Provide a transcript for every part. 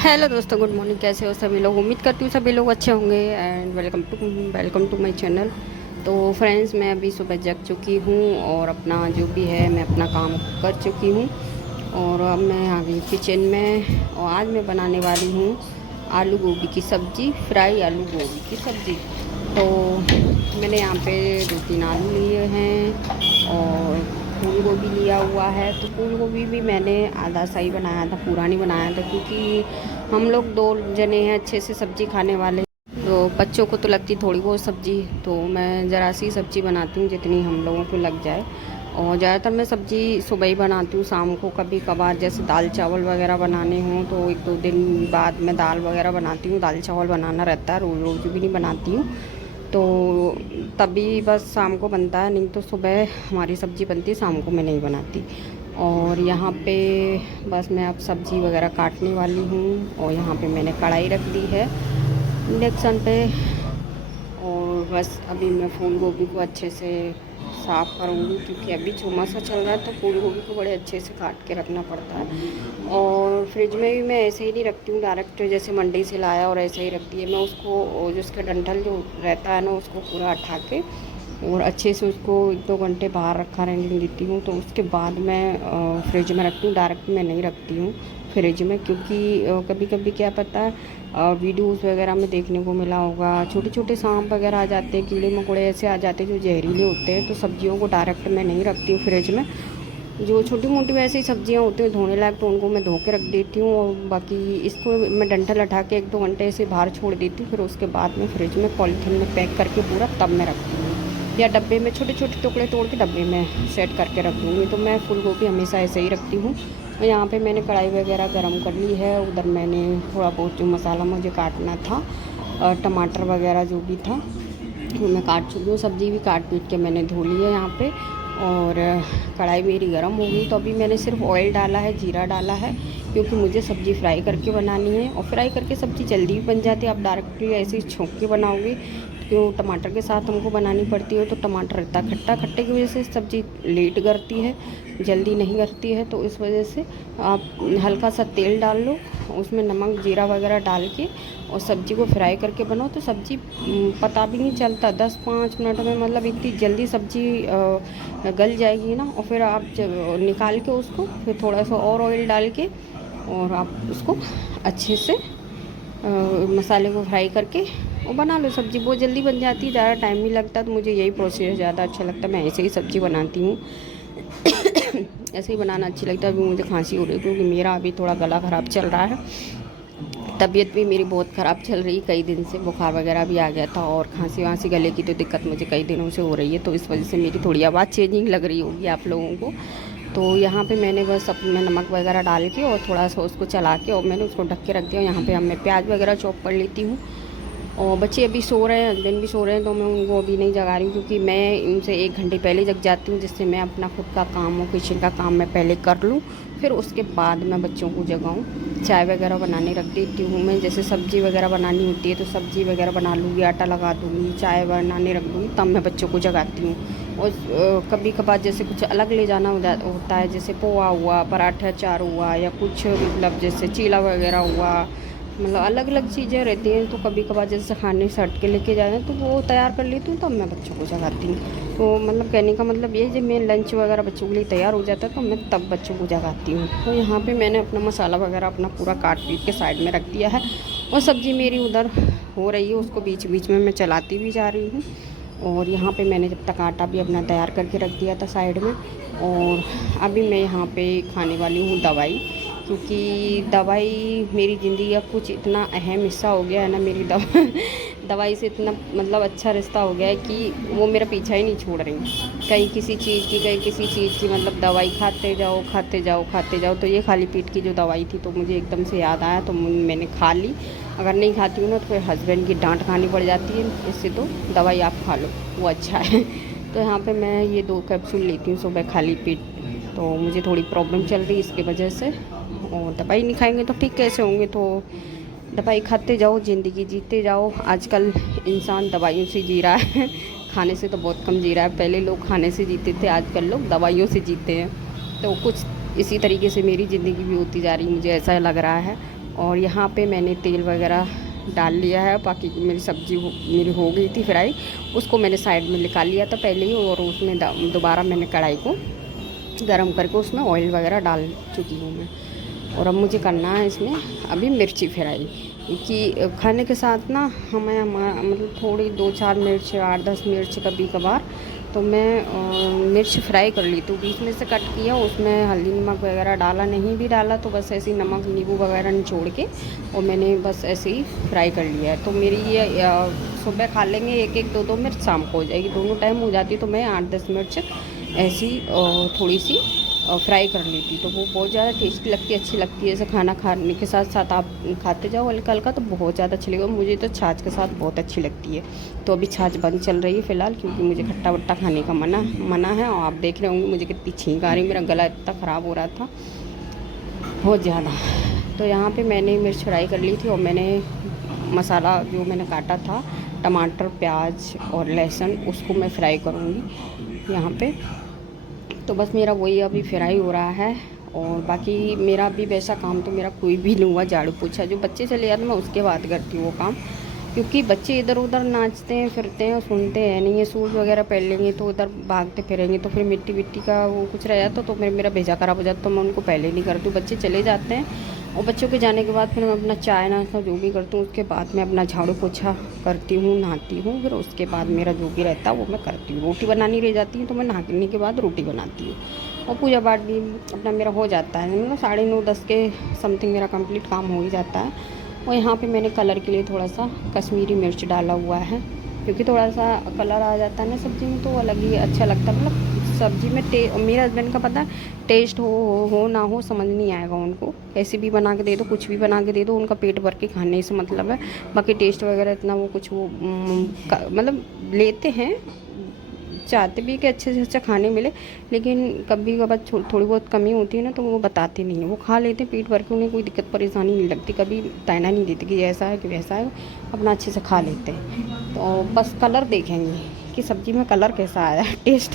Hello दोस्तों, good morning. कैसे हो सभी लोग? उम्मीद करती हूँ सभी लोग अच्छे होंगे and welcome to my channel. तो फ्रेंड्स, मैं अभी सुबह जग चुकी हूँ और अपना जो भी है मैं अपना काम कर चुकी हूँ। और अब मैं आ गई किचन में और आज मैं बनाने वाली हूँ आलू गोभी की सब्ज़ी, फ्राई आलू गोभी की सब्ज़ी। तो मैंने यहाँ पे 2-3 आलू लिए हैं और फूल गोभी लिया हुआ है। तो फूल गोभी भी मैंने आधा सही बनाया था, पूरा नहीं बनाया था, क्योंकि हम लोग 2 जने हैं अच्छे से सब्ज़ी खाने वाले। तो बच्चों को तो लगती थोड़ी बहुत सब्ज़ी, तो मैं ज़रा सी सब्ज़ी बनाती हूँ जितनी हम लोगों को लग जाए। और ज़्यादातर मैं सब्ज़ी सुबह ही बनाती हूँ, शाम को कभी कभार जैसे दाल चावल वगैरह बनाने हों तो 1-2 दिन बाद मैं दाल वगैरह बनाती हूँ। दाल चावल बनाना रहता है, रोज़ रोज़ भी नहीं बनाती हूँ। तो तभी बस शाम को बनता है, नहीं तो सुबह हमारी सब्ज़ी बनती है, शाम को मैं नहीं बनाती। और यहाँ पे बस मैं अब सब्ज़ी वगैरह काटने वाली हूँ और यहाँ पे मैंने कढ़ाई रख दी है इंडक्शन पे। और बस अभी मैं फूल गोभी को अच्छे से साफ़ करूँगी, क्योंकि अभी चौमासा चल रहा है तो फूल गोभी को बड़े अच्छे से काट के रखना पड़ता है। और फ्रिज में भी मैं ऐसे ही नहीं रखती हूँ डायरेक्ट, जैसे मंडी से लाया और ऐसे ही रखती है। मैं उसको जो उसका डंठल जो रहता है ना, उसको पूरा हटा के और अच्छे से उसको 1-2 घंटे बाहर रखा रहने देती हूँ। तो उसके बाद मैं फ्रिज में रखती हूँ, डायरेक्ट मैं नहीं रखती हूँ फ्रिज में, क्योंकि कभी कभी क्या पता है वीडियोज़ वगैरह में देखने को मिला होगा, छोटे छोटे सांप वगैरह आ जाते हैं, कीड़े मकोड़े ऐसे आ जाते हैं जो जहरीले होते हैं। तो सब्जियों को डायरेक्ट मैं नहीं रखती हूँ फ्रिज में। जो छोटी मोटी वैसे ही सब्जियां होती हैं धोने लायक, तो उनको मैं धो के रख देती हूँ। और बाकी इसको मैं डंठल हटा के 1-2 घंटे ऐसे बाहर छोड़ देती हूँ। फिर उसके बाद में फ्रिज में पॉलीथीन में पैक करके पूरा तब मैं रखती हूँ, या डब्बे में छोटे छोटे टुकड़े तोड़ के डब्बे में सेट करके रख दूँगी। तो मैं फूल गोभी हमेशा ऐसे ही रखती हूँ। और यहाँ पे मैंने कढ़ाई वगैरह गरम कर ली है। उधर मैंने थोड़ा बहुत जो मसाला मुझे काटना था, टमाटर वगैरह जो भी था वो मैं काट चुकी हूँ। सब्ज़ी भी काट पीट के मैंने धो ली है यहाँ पे। और कढ़ाई मेरी गर्म हो गई, तो अभी मैंने सिर्फ ऑयल डाला है, जीरा डाला है, क्योंकि मुझे सब्ज़ी फ्राई करके बनानी है। और फ्राई करके सब्ज़ी जल्दी भी बन जाती है। आप डायरेक्टली ऐसे ही छोंक के बनाओगे, क्यों टमाटर के साथ हमको बनानी पड़ती है, तो टमाटर इतना खट्टा खट्टे की वजह से सब्ज़ी लेट करती है, जल्दी नहीं करती है। तो इस वजह से आप हल्का सा तेल डाल लो, उसमें नमक जीरा वगैरह डाल के और सब्ज़ी को फ्राई करके बनाओ, तो सब्ज़ी पता भी नहीं चलता। 10-5 मिनट में मतलब इतनी जल्दी सब्ज़ी गल जाएगी ना। और फिर आप जब निकाल के उसको फिर थोड़ा सा और ऑयल डाल के और आप उसको अच्छे से मसाले को फ्राई करके और बना लो सब्ज़ी। बहुत जल्दी बन जाती है, ज़्यादा टाइम नहीं लगता। तो मुझे यही प्रोसेस ज़्यादा अच्छा लगता है, मैं ऐसे ही सब्ज़ी बनाती हूँ। ऐसे ही बनाना अच्छी लगता है। अभी मुझे खांसी हो रही है, क्योंकि मेरा अभी थोड़ा गला ख़राब चल रहा है, तबीयत भी मेरी बहुत ख़राब चल रही है। कई दिन से बुखार वगैरह भी आ गया था और खांसी वांसी गले की तो दिक्कत मुझे कई दिनों से हो रही है। तो इस वजह से मेरी थोड़ी आवाज़ चेंजिंग लग रही होगी आप लोगों को। तो यहाँ पे मैंने बस अपने नमक वगैरह डाल के और थोड़ा सा उसको चला के और मैंने उसको ढक के रख दिया। यहाँ पे अब मैं प्याज वगैरह चॉप कर लेती हूँ। और बच्चे अभी सो रहे हैं, हस्बैंड भी सो रहे हैं, तो मैं उनको अभी नहीं जगा रही हूँ, क्योंकि मैं इनसे 1 घंटे पहले जग जाती हूँ, जिससे मैं अपना खुद का काम और किचन का काम मैं पहले कर लूँ, फिर उसके बाद मैं बच्चों को जगाऊँ। चाय वगैरह बनाने रख देती हूँ मैं। जैसे सब्ज़ी वगैरह बनानी होती है तो सब्ज़ी वगैरह बना लूँगी, आटा लगा दूँगी, चाय बनाने रख दूँगी, तब मैं बच्चों को जगाती हूँ। और कभी कभार जैसे कुछ अलग ले जाना होता है, जैसे पोहा हुआ, पराठा अचार हुआ, या कुछ मतलब जैसे चीला वगैरह हुआ, मतलब अलग अलग चीज़ें रहती हैं। तो कभी कभार जैसे खाने से हट के लेके जाना है तो वो तैयार कर लेती हूँ, तब मैं बच्चों को जगाती हूँ। तो मतलब कहने का मतलब ये, जब मैं लंच वगैरह बच्चों के लिए तैयार हो जाता है तो मैं तब बच्चों को जगाती हूँ। तो यहाँ पे मैंने अपना मसाला वगैरह अपना पूरा काट पीट के साइड में रख दिया है। और सब्ज़ी मेरी उधर हो रही है, उसको बीच बीच में मैं चलाती भी जा रही हूँ। और यहाँ पे मैंने जब तक आटा भी अपना तैयार करके रख दिया था साइड में। और अभी मैं यहाँ पे खाने वाली हूँ दवाई, क्योंकि दवाई मेरी ज़िंदगी का कुछ इतना अहम हिस्सा हो गया है ना। मेरी दवाई से इतना मतलब अच्छा रिश्ता हो गया है कि वो मेरा पीछा ही नहीं छोड़ रही। कहीं किसी चीज़ की, कहीं किसी चीज़ की, मतलब दवाई खाते जाओ खाते जाओ खाते जाओ। तो ये खाली पेट की जो दवाई थी तो मुझे एकदम से याद आया, तो मैंने खा ली। अगर नहीं खाती हूँ ना तो फिर हस्बैंड की डांट खानी पड़ जाती है, इससे तो दवाई आप खा लो, वो अच्छा है। तो यहाँ पे मैं ये 2 कैप्सूल लेती हूँ सुबह खाली पेट। तो मुझे थोड़ी प्रॉब्लम चल रही है इसकी वजह से। और दवाई नहीं खाएंगे तो ठीक कैसे होंगे? तो दवाई खाते जाओ, ज़िंदगी जीते जाओ। आजकल इंसान दवाइयों से जी रहा है, खाने से तो बहुत कम जी रहा है। पहले लोग खाने से जीते थे, आजकल लोग दवाइयों से जीते हैं। तो कुछ इसी तरीके से मेरी ज़िंदगी भी होती जा रही, मुझे ऐसा लग रहा है। और यहाँ पे मैंने तेल वगैरह डाल लिया है। बाकी मेरी सब्ज़ी मेरी हो गई थी फ्राई, उसको मैंने साइड में निकाल लिया था पहले ही, और उसमें दोबारा मैंने कढ़ाई को गरम करके उसमें ऑयल वगैरह डाल चुकी हूँ मैं। और अब मुझे करना है इसमें अभी मिर्ची फ्राई, क्योंकि खाने के साथ ना हमें मतलब थोड़ी 2-4 मिर्च, 8-10 मिर्च कभी कभार, तो मैं मिर्च फ्राई कर ली, तो बीच में से कट किया, उसमें हल्दी नमक वगैरह डाला, नहीं भी डाला तो बस ऐसे ही नमक नींबू वगैरह निचोड़ के और मैंने बस ऐसे ही फ्राई कर लिया है। तो मेरी ये सुबह खा लेंगे 1-1, 2-2 मिर्च, शाम को हो जाएगी, दोनों टाइम हो जाती, तो मैं 8-10 मिर्च ऐसी थोड़ी सी फ्राई कर लेती, तो वो बहुत ज़्यादा टेस्टी लगती है, अच्छी लगती है। ऐसे खाना खाने के साथ साथ आप खाते जाओ हल्का हल्का, तो बहुत ज़्यादा अच्छी लगेगा। मुझे तो छाछ के साथ बहुत अच्छी लगती है। तो अभी छाछ बंद चल रही है फ़िलहाल, क्योंकि मुझे खट्टा वट्टा खाने का मना है। और आप देख रहे होंगे मुझे कितनी छींक आ रही, मेरा गला इतना ख़राब हो रहा था बहुत ज़्यादा। तो यहाँ पर मैंने मिर्च फ्राई कर ली थी, और मैंने मसाला जो मैंने काटा था, टमाटर, प्याज और लहसुन, उसको मैं फ्राई करूँगी यहाँ पे। तो बस मेरा वही अभी फ्राई हो रहा है। और बाकी मेरा अभी वैसा काम तो मेरा कोई भी नहीं हुआ, झाड़ू पोछा, जो बच्चे चले जाते मैं उसके बाद करती हूँ वो काम, क्योंकि बच्चे इधर उधर नाचते हैं, फिरते हैं, सुनते हैं नहीं है। शूज़ वगैरह पहन लेंगे तो उधर भागते फिरेंगे, तो फिर मिट्टी विट्टी का वो कुछ रह जाता, तो मेरा भेजा खराब हो जाता, तो मैं उनको पहले नहीं करती हूँ। बच्चे चले जाते हैं, और बच्चों के जाने के बाद फिर मैं अपना चाय नाश्ता जो भी करती हूँ, उसके बाद मैं अपना झाड़ू पोछा करती हूँ, नहाती हूँ, फिर उसके बाद मेरा जो भी रहता है वो मैं करती हूँ। रोटी बनानी रह जाती है तो मैं नहाने के बाद रोटी बनाती हूँ, और पूजा पाठ भी अपना मेरा हो जाता है, मतलब 9:30-10 के समथिंग मेरा कंप्लीट काम हो ही जाता है। और यहाँ पे मैंने कलर के लिए थोड़ा सा कश्मीरी मिर्च डाला हुआ है, क्योंकि थोड़ा सा कलर आ जाता है ना सब्ज़ी में, तो अलग ही अच्छा लगता है। मतलब सब्ज़ी में मेरे हस्बैंड का पता है टेस्ट हो ना हो समझ नहीं आएगा उनको, कैसे भी बना के दे दो, कुछ भी बना के दे दो, उनका पेट भर के खाने से मतलब है। बाकी टेस्ट वगैरह इतना वो कुछ वो मतलब लेते हैं, चाहते भी कि अच्छे से अच्छा खाने मिले, लेकिन कभी कभार थोड़ी बहुत कमी होती है ना, तो वो बताते नहीं है। वो खा लेते हैं पेट भर के, उन्हें कोई दिक्कत परेशानी नहीं लगती, कभी ताना नहीं देती कि ऐसा है कि वैसा है, अपना अच्छे से खा लेते हैं। तो बस कलर देखेंगे कि सब्ज़ी में कलर कैसा आया टेस्ट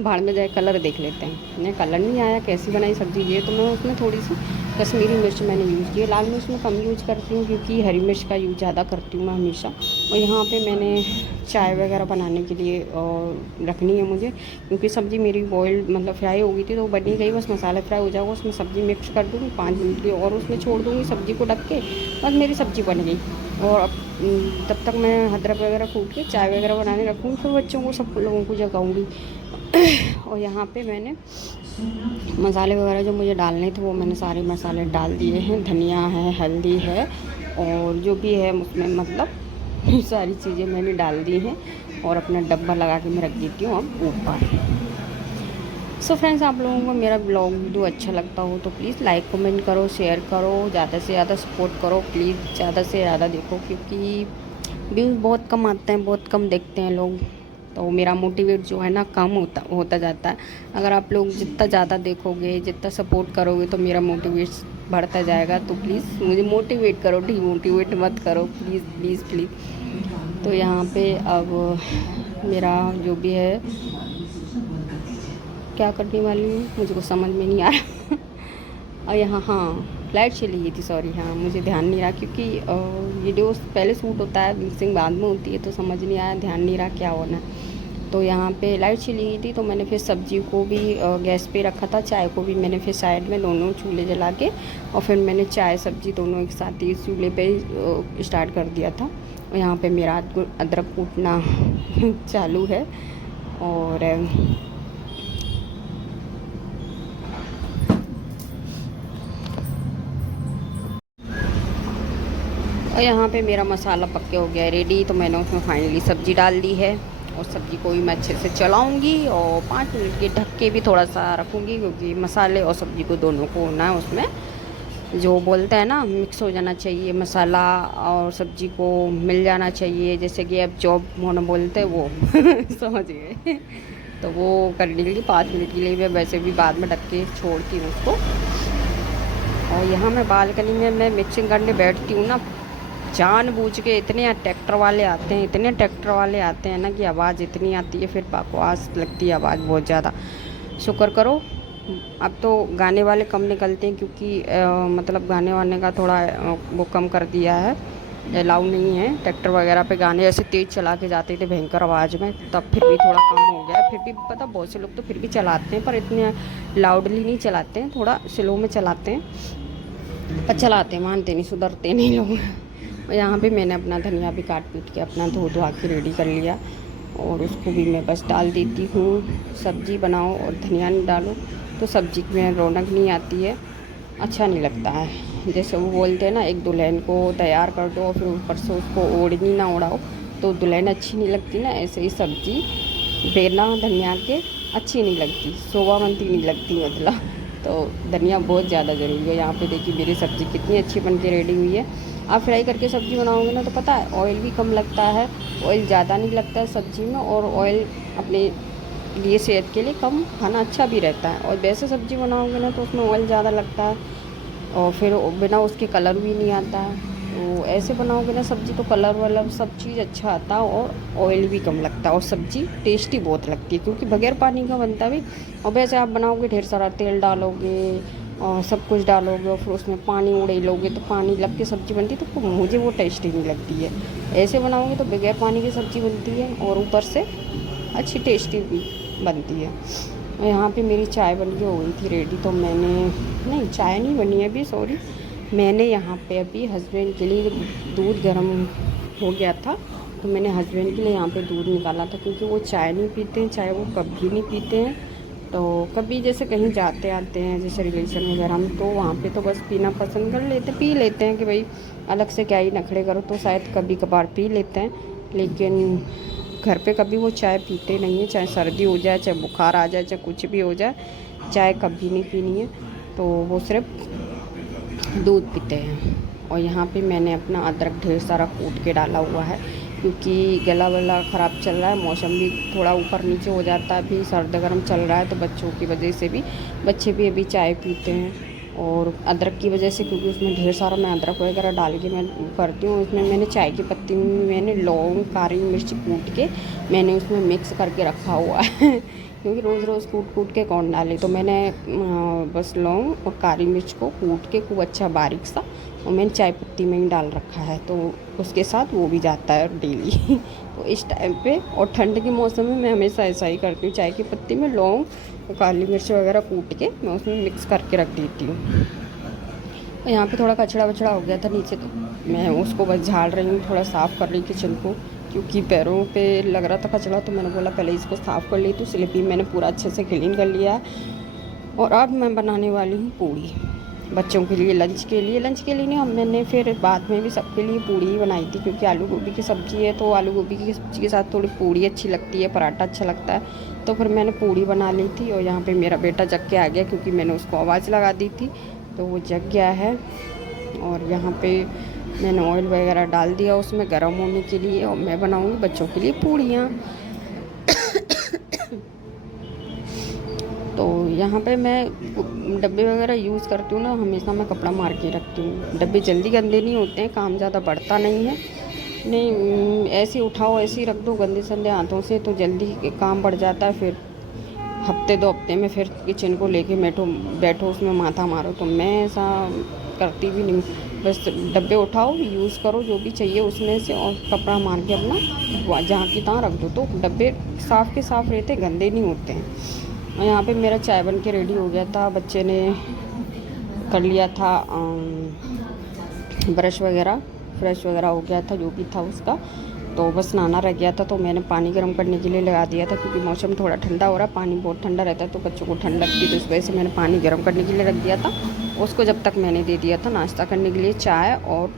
भाड़ में जाए, कलर देख लेते हैं। नहीं कलर नहीं आया, कैसी बनाई सब्ज़ी ये, तो मैं उसमें थोड़ी सी कश्मीरी मिर्च मैंने यूज़ की है। लाल मिर्च में कम यूज़ करती हूँ, क्योंकि हरी मिर्च का यूज़ ज़्यादा करती हूँ मैं हमेशा। और यहाँ पे मैंने चाय वगैरह बनाने के लिए रखनी है मुझे, क्योंकि सब्ज़ी मेरी बॉयल मतलब फ्राई हो गई थी, तो बनी गई, बस मसाला फ्राई हो जाएगा, उसमें सब्ज़ी मिक्स कर दूँगी 5 मिनट की, और उसमें छोड़ दूँगी सब्ज़ी को ढक के, बस मेरी सब्ज़ी बन गई। और अब तब तक मैं अदरक वगैरह कूट के चाय वगैरह बनाने रखूँगी, फिर बच्चों को सब लोगों को जगाऊँगी। और यहाँ पे मैंने मसाले वगैरह जो मुझे डालने थे वो मैंने सारे मसाले डाल दिए हैं। धनिया है, हल्दी है, और जो भी है उसमें मतलब सारी चीज़ें मैंने डाल दी हैं, और अपना डब्बा लगा के मैं रख देती हूँ अब ऊपर। सो फ्रेंड्स, आप लोगों को मेरा ब्लॉग वीडियो अच्छा लगता हो तो प्लीज़ लाइक कमेंट करो, शेयर करो, ज़्यादा से ज़्यादा सपोर्ट करो प्लीज़, ज़्यादा से ज़्यादा देखो, क्योंकि व्यूज़ बहुत कम आते हैं, बहुत कम देखते हैं लोग, तो मेरा मोटिवेट जो है ना कम होता जाता है। अगर आप लोग जितना ज़्यादा देखोगे, जितना सपोर्ट करोगे, तो मेरा मोटिवेट बढ़ता जाएगा। तो प्लीज़ मुझे मोटिवेट करो, डिमोटिवेट मत करो, प्लीज़ प्लीज़ प्लीज़। तो यहाँ पे अब मेरा जो भी है क्या करने वाली हूँ मुझे कुछ समझ में नहीं आ रहा और यहाँ हाँ लाइट चली गई थी, सॉरी, हाँ मुझे ध्यान नहीं रहा, क्योंकि वीडियो पहले शूट होता है, मिक्सिंग बाद में होती है, तो समझ नहीं आया, ध्यान नहीं रहा क्या होना। तो यहाँ पे लाइट चली गई थी, तो मैंने फिर सब्जी को भी गैस पे रखा था, चाय को भी मैंने फिर साइड में दोनों चूल्हे जला के, और फिर मैंने चाय सब्जी दोनों एक साथ ही चूल्हे पे स्टार्ट कर दिया था। और यहाँ पे मेरा अदरक कूटना चालू है। और यहाँ पे मेरा मसाला पक्के हो गया है रेडी, तो मैंने उसमें फाइनली सब्ज़ी डाल दी है, और सब्ज़ी को भी मैं अच्छे से चलाऊंगी, और 5 मिनट के ढक के भी थोड़ा सा रखूंगी, क्योंकि मसाले और सब्ज़ी को दोनों को होना है उसमें, जो बोलते हैं ना मिक्स हो जाना चाहिए, मसाला और सब्ज़ी को मिल जाना चाहिए, जैसे कि अब जॉब होना बोलते हैं वो समझ गए। तो वो करने के लिए 5 मिनट के लिए मैं वैसे भी बाद में ढक के छोड़ती हूँ उसको। और यहाँ मैं बालकनी में मैं मिक्सिंग करने बैठती हूँ ना, जानबूझ के, इतने ट्रैक्टर वाले आते हैं, इतने ट्रैक्टर वाले आते हैं ना कि आवाज़ इतनी आती है, फिर बकवास लगती है आवाज़ बहुत ज़्यादा। शुक्र करो अब तो गाने वाले कम निकलते हैं क्योंकि मतलब गाने वाने का थोड़ा वो कम कर दिया है, अलाउ नहीं है। ट्रैक्टर वगैरह पे गाने ऐसे तेज़ चला के जाते थे भयंकर आवाज़ में, तब फिर भी थोड़ा कम हो गया है। फिर भी पता बहुत से लोग तो फिर भी चलाते हैं, पर इतने लाउडली नहीं चलाते हैं, थोड़ा स्लो में चलाते हैं, पर चलाते हैं, मानते नहीं, सुधरते नहीं लोग। और यहाँ पे मैंने अपना धनिया भी काट पीट के अपना धो धुआ के रेडी कर लिया, और उसको भी मैं बस डाल देती हूँ। सब्ज़ी बनाओ और धनिया नहीं डालो तो सब्ज़ी में रौनक नहीं आती है, अच्छा नहीं लगता है। जैसे वो बोलते हैं ना, एक दुल्हन को तैयार कर दो और फिर ऊपर से उसको ओढ़नी ना उड़ाओ तो दुल्हन अच्छी नहीं लगती ना, ऐसे ही सब्ज़ी बिना धनिया के अच्छी नहीं लगती, शोभावंती नहीं लगती मतलब। तो धनिया बहुत ज़्यादा ज़रूरी है। यहाँ पे देखिए मेरी सब्ज़ी कितनी अच्छी बन के रेडी हुई है। आप फ्राई करके सब्ज़ी बनाओगे ना तो पता है ऑयल भी कम लगता है, ऑयल ज़्यादा नहीं लगता है सब्ज़ी में, और ऑयल अपने लिए सेहत के लिए कम खाना अच्छा भी रहता है। और वैसे सब्ज़ी बनाओगे ना तो उसमें ऑयल ज़्यादा लगता है, और फिर बिना उसके कलर भी नहीं आता है। तो ऐसे बनाओगे ना सब्ज़ी तो कलर वलर सब चीज़ अच्छा आता है, और ऑयल भी कम लगता है, और सब्ज़ी टेस्टी बहुत लगती है क्योंकि बगैर पानी का बनता भी। और वैसे आप बनाओगे ढेर सारा तेल डालोगे और सब कुछ डालोगे और फिर उसमें पानी उड़े लोगे तो पानी लग के सब्ज़ी बनती है, तो मुझे वो टेस्टी नहीं लगती है। ऐसे बनाओगे तो बगैर पानी की सब्ज़ी बनती है और ऊपर से अच्छी टेस्टी भी बनती है। और यहाँ पे मेरी चाय बन के हो गई थी रेडी, तो मैंने, नहीं चाय नहीं बनी है अभी, सॉरी, मैंने यहाँ पे अभी हस्बैंड के लिए दूध गर्म हो गया था, तो मैंने हस्बैंड के लिए यहाँ पे दूध निकाला था क्योंकि वो चाय नहीं पीते हैं, चाय वो कभी नहीं पीते हैं। तो कभी जैसे कहीं जाते आते हैं जैसे रिलेशन वगैरह में, तो वहाँ पे तो बस पीना पसंद कर लेते, पी लेते हैं कि भाई अलग से क्या ही नखरे करो, तो शायद कभी कभार पी लेते हैं। लेकिन घर पे कभी वो चाय पीते नहीं है, चाहे सर्दी हो जाए, चाहे बुखार आ जाए, चाहे कुछ भी हो जाए, चाय कभी नहीं पीनी है, तो वो सिर्फ दूध पीते हैं। और यहाँ पे मैंने अपना अदरक ढेर सारा कूट के डाला हुआ है क्योंकि गला वला ख़राब चल रहा है, मौसम भी थोड़ा ऊपर नीचे हो जाता है, अभी सर्द गर्म चल रहा है, तो बच्चों की वजह से भी बच्चे भी अभी चाय पीते हैं। और अदरक की वजह से, क्योंकि उसमें ढेर सारा मैं अदरक वगैरह डाल के मैं करती हूँ। उसमें मैंने चाय की पत्ती में मैंने लौंग काली मिर्च कूट के मैंने उसमें मिक्स करके रखा हुआ है क्योंकि रोज़ रोज़ कूट के कौन डाले, तो मैंने बस लौंग और काली मिर्च को कूट के खूब अच्छा बारीक सा, और मैंने चाय पत्ती में ही डाल रखा है, तो उसके साथ वो भी जाता है डेली तो इस टाइम पे और ठंड के मौसम में मैं हमेशा ऐसा ही करती हूँ, चाय की पत्ती में लौंग और काली मिर्च वगैरह कूट के मैं उसमें मिक्स करके रख देती हूँ। और यहाँ पे थोड़ा कचड़ा वचड़ा हो गया था नीचे, तो मैं उसको बस झाड़ रही हूँ, थोड़ा साफ़ कर रही किचन को, क्योंकि पैरों पे लग रहा था कचड़ा, तो मैंने बोला पहले इसको साफ़ कर ली, तो इसलिए भी मैंने पूरा अच्छे से क्लीन कर लिया। और अब मैं बनाने वाली हूँ पूड़ी बच्चों के लिए, लंच के लिए नहीं, हम मैंने फिर बाद में भी सबके लिए पूड़ी ही बनाई थी क्योंकि आलू गोभी की सब्ज़ी है, तो आलू गोभी की सब्ज़ी के साथ थोड़ी पूड़ी अच्छी लगती है, पराठा अच्छा लगता है, तो फिर मैंने पूड़ी बना ली थी। और यहाँ पे मेरा बेटा जग के आ गया क्योंकि मैंने उसको आवाज़ लगा दी थी, तो वो जग गया है। और यहाँ पे मैंने ऑयल वगैरह डाल दिया उसमें गर्म होने के लिए, और मैं बनाऊँगी बच्चों के लिए पूड़ियाँ। तो यहाँ पे मैं डब्बे वगैरह यूज़ करती हूँ ना, हमेशा मैं कपड़ा मार के रखती हूँ, डब्बे जल्दी गंदे नहीं होते हैं, काम ज़्यादा बढ़ता नहीं है। नहीं ऐसे उठाओ ऐसे ही रख दो गंदे संदे हाथों से तो जल्दी काम बढ़ जाता है, फिर हफ्ते 2 हफ्ते में फिर किचन को लेके बैठो उसमें माथा मारो, तो मैं ऐसा करती भी नहीं। बस डब्बे उठाओ, यूज़ करो जो भी चाहिए उसमें से, और कपड़ा मार के अपना जहाँ की तहाँ रख दो, तो डब्बे साफ़ के साफ़ रहते, गंदे नहीं होते हैं। और यहाँ पे मेरा चाय बन के रेडी हो गया था, बच्चे ने कर लिया था ब्रश वगैरह, फ्रेश वगैरह हो गया था जो भी था उसका, तो बस नहाना रह गया था, तो मैंने पानी गर्म करने के लिए लगा दिया था क्योंकि मौसम थोड़ा ठंडा हो रहा है, पानी बहुत ठंडा रहता है तो बच्चों को ठंड लगती है, तो इस वजह से मैंने पानी गर्म करने के लिए रख दिया था। उसको जब तक मैंने दे दिया था नाश्ता करने के लिए चाय और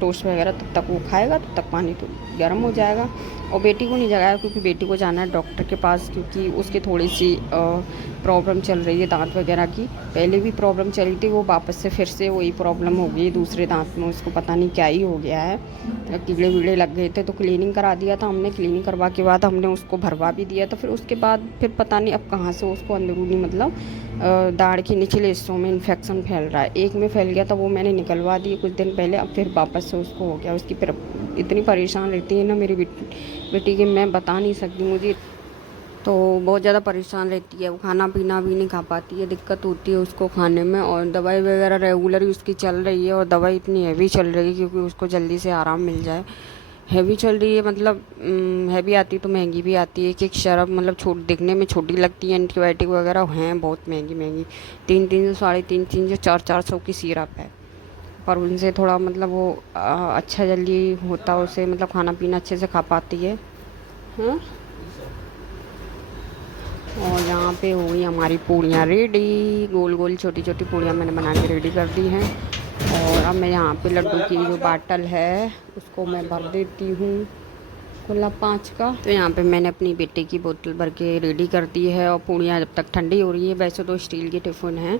टोस्ट वगैरह, तब तक वो खाएगा, तब तक पानी तो गर्म हो जाएगा। और बेटी को नहीं जगाया क्योंकि बेटी को जाना है डॉक्टर के पास, क्योंकि उसकी थोड़ी सी प्रॉब्लम चल रही है दांत वगैरह की, पहले भी प्रॉब्लम चली थी, वो वापस से फिर से वही प्रॉब्लम हो गई दूसरे दांत में, उसको पता नहीं क्या ही हो गया है, कीड़े वीड़े लग गए थे, तो क्लीनिंग करा दिया था हमने, क्लीनिंग करवा के बाद हमने उसको भरवा भी दिया था। फिर उसके बाद फिर पता नहीं अब कहाँ से उसको अंदरूनी मतलब दाढ़ के निचले हिस्सों में इन्फेक्शन फैल रहा है, एक में फैल गया था वो मैंने निकलवा दिए कुछ दिन पहले, अब फिर वापस से उसको हो गया। उसकी इतनी परेशान रहती है ना मेरी बेटी की, मैं बता नहीं सकती, मुझे तो बहुत ज़्यादा परेशान रहती है, वो खाना पीना भी नहीं खा पाती है, दिक्कत होती है उसको खाने में। और दवाई वगैरह रेगुलर ही उसकी चल रही है, और दवाई इतनी हैवी चल रही है क्योंकि उसको जल्दी से आराम मिल जाए। हैवी चल रही है मतलब हैवी आती तो महंगी भी आती है। एक एक शरब मतलब दिखने में छोटी लगती है, एंटीबायोटिक वगैरह हैं बहुत महंगी महंगी, 300 350 400 की सिरप है। पर उनसे थोड़ा मतलब वो अच्छा जल्दी होता, उसे मतलब खाना पीना अच्छे से खा पाती है। हाँ, और यहाँ पे हो गई हमारी पूड़ियाँ रेडी, गोल गोल छोटी छोटी पूड़ियाँ मैंने बना के रेडी कर दी हैं। और अब मैं यहाँ पे लड्डू की जो बाटल है उसको मैं भर देती हूँ, खुला 5 का। तो यहाँ पे मैंने अपनी बेटे की बोतल भर के रेडी कर दी है, और पूड़ियाँ जब तक ठंडी हो रही है। वैसे तो स्टील की टिफ़िन है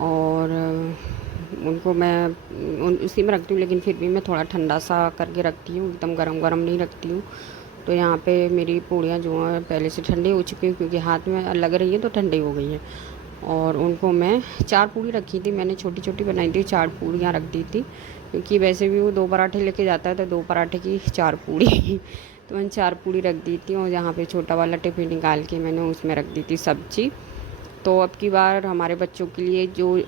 और उनको मैं उसी में रखती हूँ, लेकिन फिर भी मैं थोड़ा ठंडा सा करके रखती हूँ, एकदम गरम गरम नहीं रखती हूँ। तो यहाँ पे मेरी पूड़ियाँ जो हैं पहले से ठंडी हो चुकी हैं, क्योंकि हाथ में लग रही है तो ठंडी हो गई हैं। और उनको मैं 4 पूड़ी रखी थी मैंने, छोटी छोटी बनाई थी, 4 पूड़ियाँ रख दी थी, क्योंकि वैसे भी वो 2 पराठे लेके जाता है तो 2 पराठे की 4 पूड़ी तो मैंने 4 पूड़ी रख दी थी। और यहाँ पे छोटा वाला टिफ़िन निकाल के मैंने उसमें रख दी थी सब्जी। तो अब की बार हमारे बच्चों के लिए जो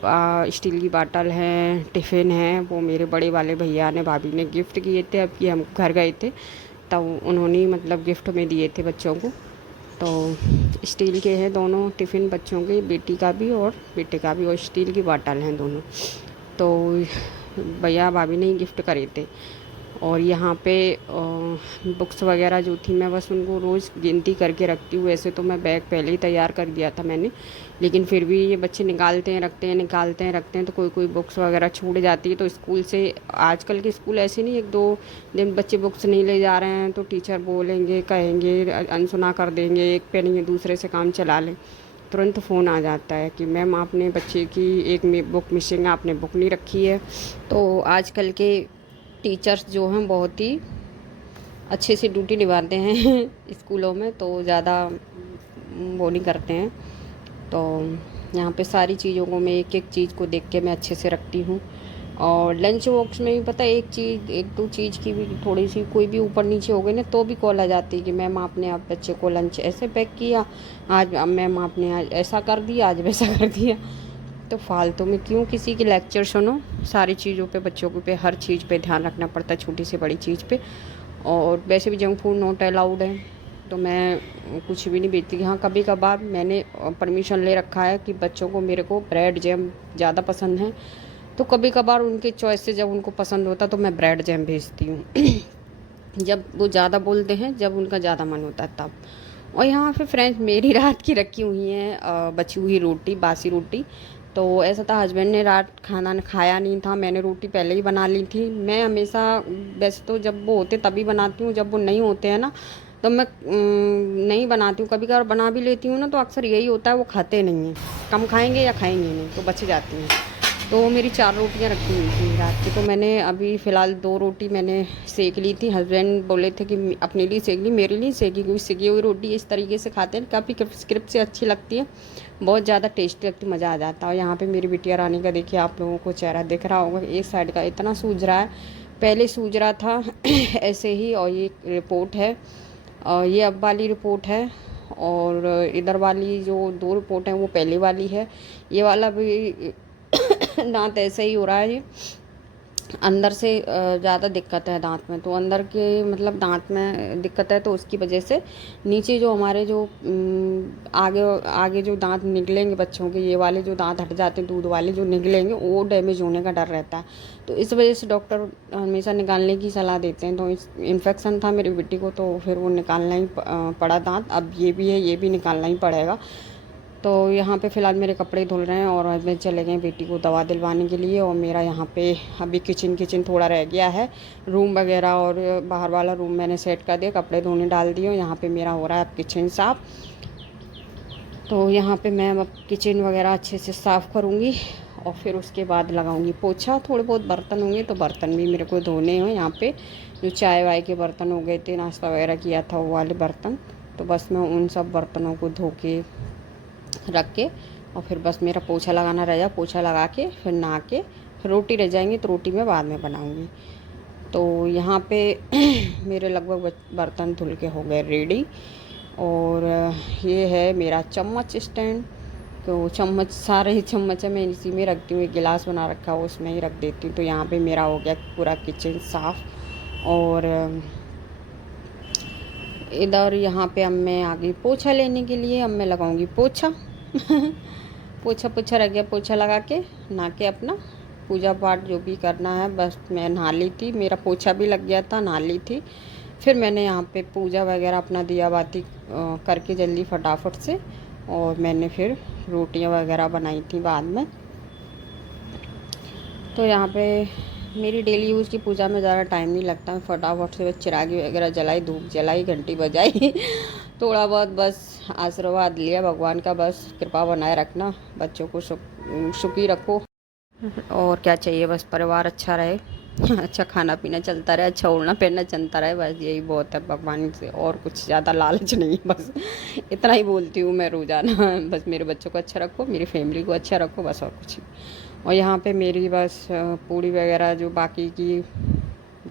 स्टील की बाटल है, टिफ़िन है, वो मेरे बड़े वाले भैया ने भाभी ने गिफ्ट किए थे। अब कि हम घर गए थे तब उन्होंने मतलब गिफ्ट में दिए थे बच्चों को। तो स्टील के हैं दोनों टिफ़िन बच्चों के, बेटी का भी और बेटे का भी, और स्टील की बाटल हैं दोनों। तो भैया भाभी ने ही गिफ्ट करे थे। और यहाँ पे बुक्स वगैरह जो थी मैं बस उनको रोज़ गिनती करके रखती हूँ। वैसे तो मैं बैग पहले ही तैयार कर दिया था मैंने, लेकिन फिर भी ये बच्चे निकालते हैं रखते हैं, निकालते हैं रखते हैं, तो कोई कोई बुक्स वगैरह छूट जाती है। तो स्कूल से, आजकल के स्कूल ऐसे नहीं, 1-2 दिन बच्चे बुक्स नहीं ले जा रहे हैं तो टीचर बोलेंगे, कहेंगे, अनसुना कर देंगे, एक पे नहीं दूसरे से काम चला लें, तुरंत फ़ोन आ जाता है कि मैम आपने बच्चे की एक बुक मिसिंग है, आपने बुक नहीं रखी है। तो आजकल के टीचर्स जो हैं बहुत ही अच्छे से ड्यूटी निभाते हैं स्कूलों में, तो ज़्यादा वो नहीं करते हैं। तो यहाँ पे सारी चीज़ों को मैं एक एक चीज़ को देख के मैं अच्छे से रखती हूँ। और लंच बॉक्स में भी पता है, एक दो चीज़ की भी थोड़ी सी कोई भी ऊपर नीचे हो गई ना तो भी कॉल आ जाती है कि मैम आपने आप बच्चे को लंच ऐसे पैक किया, आज मैम आपने आज ऐसा कर दिया, आज वैसा कर दिया। तो फालतू में क्यों किसी के लेक्चर सुनो, सारी चीज़ों पे बच्चों पे हर चीज़ पे ध्यान रखना पड़ता है, छोटी से बड़ी चीज़ पे। और वैसे भी जंक फूड नॉट अलाउड है, तो मैं कुछ भी नहीं बेचती। हाँ, कभी कभार मैंने परमिशन ले रखा है कि बच्चों को, मेरे को ब्रेड जैम ज़्यादा पसंद है, तो कभी कभार उनके चॉइस से जब उनको पसंद होता तो मैं ब्रेड जैम भेजती हूँ जब वो ज़्यादा बोलते हैं, जब उनका ज़्यादा मन होता है तब। और यहाँ पे फ्रेंड्स मेरी रात की रखी हुई है बची हुई रोटी, बासी रोटी। तो ऐसा था, हस्बैंड ने रात खाना खाया नहीं था, मैंने रोटी पहले ही बना ली थी। मैं हमेशा, वैसे तो जब वो होते तभी बनाती हूँ, जब वो नहीं होते हैं ना तो मैं नहीं बनाती हूँ। कभी कभार बना भी लेती हूँ ना तो अक्सर यही होता है, वो खाते नहीं हैं, कम खाएंगे या खाएंगे नहीं, तो बच जाती हैं। तो मेरी 4 रोटियां रखी हुई थी रात की, तो मैंने अभी फ़िलहाल 2 रोटी मैंने सेक ली थी। हस्बैंड बोले थे कि अपने लिए सेक ली, मेरे लिए सेकी, क्योंकि सेकी हुई रोटी इस तरीके से खाते हैं, काफ़ी क्रिस्प से अच्छी लगती है, बहुत ज़्यादा टेस्टी लगती, मज़ा आ जाता है। और यहाँ पे मेरी बिटिया रानी का देखिए, आप लोगों को चेहरा दिख रहा होगा, एक साइड का इतना सूज रहा है, पहले सूज रहा था ऐसे ही। और ये रिपोर्ट है, और ये अब वाली रिपोर्ट है, और इधर वाली जो 2 रिपोर्ट हैं वो पहले वाली है। ये वाला भी दांत ऐसे ही हो रहा है, ये अंदर से ज़्यादा दिक्कत है दांत में, तो अंदर के मतलब दांत में दिक्कत है, तो उसकी वजह से नीचे जो हमारे जो आगे आगे जो दांत निकलेंगे बच्चों के, ये वाले जो दांत हट जाते हैं दूध वाले जो निकलेंगे, वो डैमेज होने का डर रहता है। तो इस वजह से डॉक्टर हमेशा निकालने की सलाह देते हैं। तो इन्फेक्शन था मेरी बेटी को, तो फिर वो निकालना ही पड़ा दांत। अब ये भी है, ये भी निकालना ही पड़ेगा। तो यहाँ पे फ़िलहाल मेरे कपड़े धुल रहे हैं, और हस्बैंड चले गए बेटी को दवा दिलवाने के लिए। और मेरा यहाँ पे अभी किचन थोड़ा रह गया है, रूम वगैरह और बाहर वाला रूम मैंने सेट कर दिया, कपड़े धोने डाल दिए। यहाँ पे मेरा हो रहा है अब किचन साफ़। तो यहाँ पे मैं अब किचन वगैरह अच्छे से साफ़ करूँगी, और फिर उसके बाद लगाऊंगी पोछा। थोड़े बहुत बर्तन होंगे तो बर्तन भी मेरे को धोने हैं यहाँ पे, जो चाय वाय के बर्तन हो गए थे, नाश्ता वगैरह किया था वो वाले बर्तन, तो बस मैं उन सब बर्तनों को धो के रख के, और फिर बस मेरा पोछा लगाना रह जाए, पोछा लगा के फिर नहा के फिर रोटी रह जाएंगी, तो रोटी मैं बाद में बनाऊंगी। तो यहाँ पे मेरे लगभग बर्तन धुल के हो गए रेडी। और ये है मेरा चम्मच स्टैंड। तो चम्मच, सारे ही चम्मच मैं इसी में रखती हूँ। एक गिलास बना रखा है उसमें ही रख देती हूँ। तो यहाँ पे मेरा हो गया पूरा किचन साफ़। और इधर यहाँ पे अब मैं आ गई पोछा लेने के लिए। अब मैं लगाऊंगी पोछा। पोछा पोछा रह गया, पोछा लगा के नहा के अपना पूजा पाठ जो भी करना है। बस मैं नहा ली थी, मेरा पोछा भी लग गया था, नहा ली थी। फिर मैंने यहाँ पे पूजा वगैरह अपना दिया बाती करके जल्दी फटाफट से, और मैंने फिर रोटियाँ वगैरह बनाई थी बाद में। तो यहाँ पे मेरी डेली यूज़ की पूजा में ज़्यादा टाइम नहीं लगता। मैं फटाफट से बस चिरागी वगैरह जलाई, धूप जलाई, घंटी बजाई, थोड़ा बहुत बस आशीर्वाद लिया भगवान का। बस कृपा बनाए रखना, बच्चों को सुखी रखो, और क्या चाहिए, बस परिवार अच्छा रहे, अच्छा खाना पीना चलता रहे, अच्छा ओढ़ना पहनना चलता रहे, बस यही बहुत है भगवान से। और कुछ ज़्यादा लालच नहीं है, बस इतना ही बोलती हूँ मैं रोज़ाना। बस मेरे बच्चों को अच्छा रखो, मेरी फैमिली को अच्छा रखो, बस और कुछ नहीं। और यहाँ पे मेरी बस पूड़ी वगैरह जो बाकी की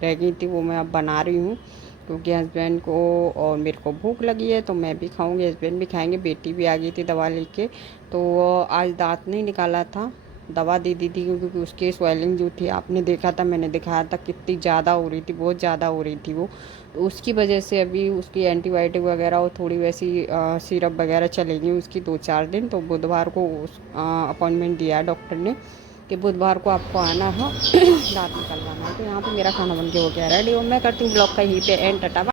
रह गई थी वो मैं अब बना रही हूँ, क्योंकि हस्बैंड को और मेरे को भूख लगी है। तो मैं भी खाऊंगी, हस्बैंड भी खाएंगे। बेटी भी आ गई थी दवा लेके, तो वो आज दांत नहीं निकाला था, दवा दे दी थी, क्योंकि उसकी स्वेलिंग जो थी आपने देखा था, मैंने दिखाया था कितनी ज़्यादा हो रही थी, बहुत ज़्यादा हो रही थी वो। तो उसकी वजह से अभी उसकी एंटीबायोटिक वगैरह और थोड़ी वैसी सिरप वगैरह चलेगी उसकी 2-4 दिन। तो बुधवार को अपॉइंटमेंट दिया है डॉक्टर ने कि बुधवार को आपको आना है, दांत निकलवाना है। तो यहाँ पे मेरा खाना बन के हो गया रेडी, और मैं करती हूँ ब्लॉग का यहीं पे एंड। टाटा।